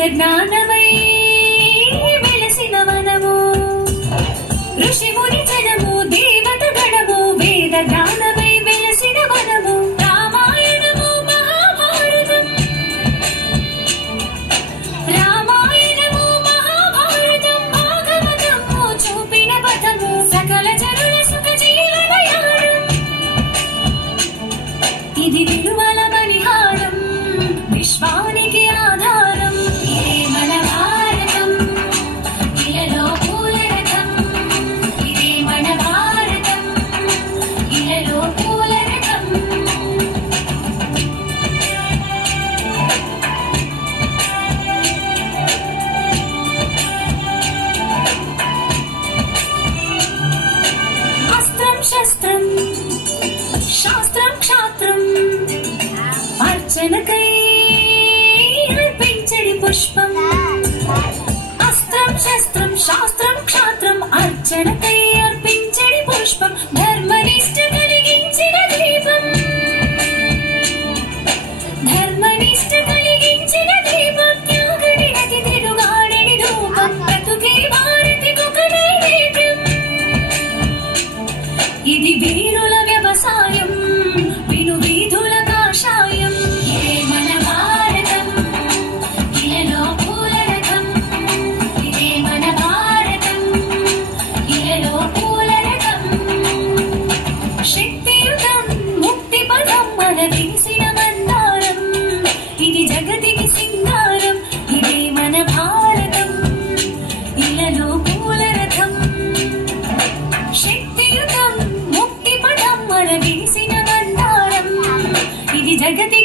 వేద జ్ఞానమై వెలసిన వనము ఋషి ముని జనము దేవత గణము వేద జ్ఞానమై వెలసిన వనము రామాయణము మహాభారతం రామాయణము మహాభారతం భాగవతము చూపిన పథము సకల జనుల సుఖ జీవనయానం ఇది విలువల బలిహారం విశ్వానికి ఆధారం ఇదే మన భారతం ఇలలో పూల రథం ఇదే మన భారతం ఇలలో పూల రథం అస్త్రం శస్త్రం శాస్త్రం క్షాత్రం అర్చనకై అర్పించడి పుష్పం అస్త్రం శస్త్రం శాస్త్రం క్షాత్రం అర్చనకై అర్పించడి పుష్పం ధర్మనిష్ట కలిగించిన దీపం ధర్మనిష్ట కలిగించిన దీపం త్యాగనిరతి తిరుగాడని ధూపం బ్రతుకే భారతికొక నైవేద్యం ఇది వీరుల వ్యవసాయం విను వీధుల కాషాయం ఇదే మన భారతం ఇలలో పూల రథం ఇదే మన భారతం ఇలలో పూల రథం శక్తియుతం ముక్తి పదం మన తీసిన మందారం ఇది జగతికి సింగారం ఇదే మన భారతం ఇలలో పూల రథం శక్తియుతం ముక్తి పదం మన తీసిన మందారం ఇది జగతి